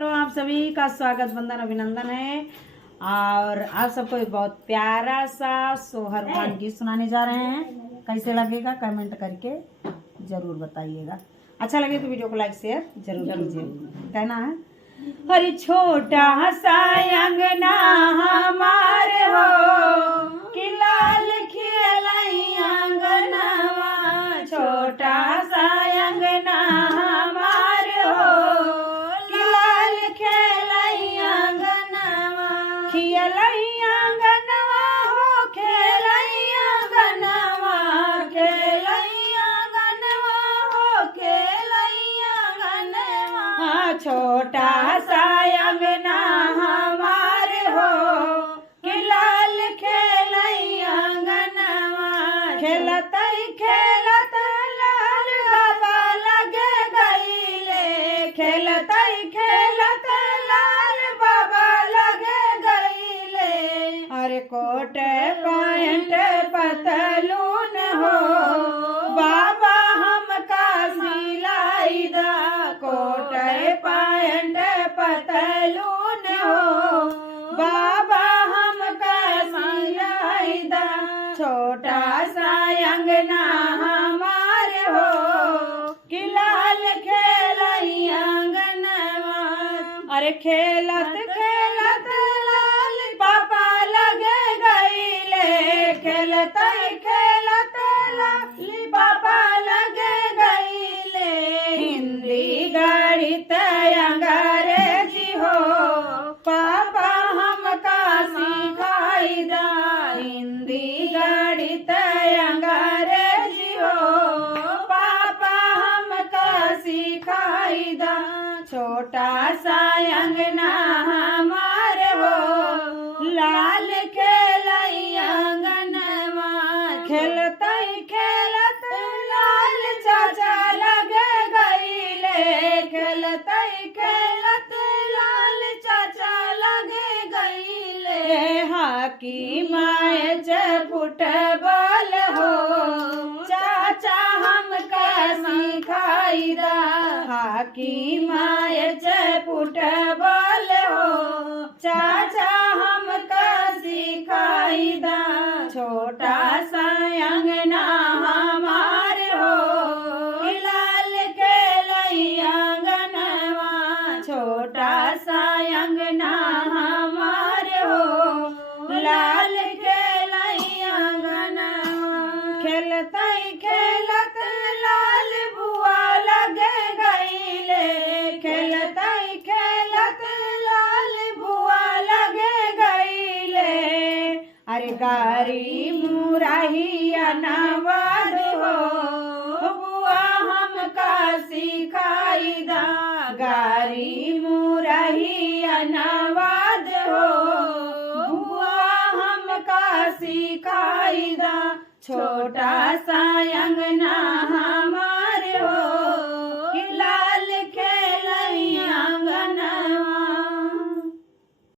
तो आप सभी का स्वागत वंदन अभिनंदन है। और आप सबको एक बहुत प्यारा सा सोहर खान गीत सुनाने जा रहे हैं। कैसे लगेगा कमेंट करके जरूर बताइएगा। अच्छा लगे तो वीडियो को लाइक शेयर जरूर कीजिए। कहना है, हर छोटा सा अंगना हमार हो कि लाल खिलई अंगनवा, छोटा सा अंगना हमार हो कि लाल खिलई अंगनवा, खिलई अंगनवा हो खेलई अंगनवा, खेलई अंगनवा हो खेलई अंगनवा, छोटा सा अंगना हमार हो कि लाल खेलई अंगनवा, खेलतई खेलत लाल बाबा लगे गईले, खेलतई खेलत लाल बाबा लगे गईले, अरे कोट पैंट पतलून हो बाबा हमका सिलाई दा, कोट पैंट पतलून हो बाबा हमका सिलाई दा, छोटा सा अंगना हमार हो कि लाल खेलई अंगनवा, अरे खेलत खेलत लाल पापा लगे गईले, खेलतई खेलत लाल पापा लगे गईले, हिंदी गणित अंग्रेजी हो पापा हमका सिखाई दा, हिंदी गणित अंग्रेजी हो पापा हमका सिखाई दा, छोटा सा अंगना हमार हो लाल खेलई अंगनवा, खेलतई खेलत लाल चाचा लगे गईले, खेलतई खेलत लाल चाचा लगे गईले, हॉकी मैच फुटबॉल हो चाचा हमका सिखाई दा, हॉकी मैच फुटबॉल हो चाचा हमका सिखाई दा, छोटा सा अंगना हमार हो कि लाल खेलई अंगनवा, छोटा सा अंगना हमार हो लाल खेलई अंगनवा, खेलतई खेलत लाल बुआ लगे गईले, खेलतई खेलत लाल बुआ लगे गईले, अरे गारी मुराही अनावाद हो बुआ हमका सिखाई दा, गारी मुराही अनावाद हो बुआ हमका सिखाई दा, छोटा सा अंग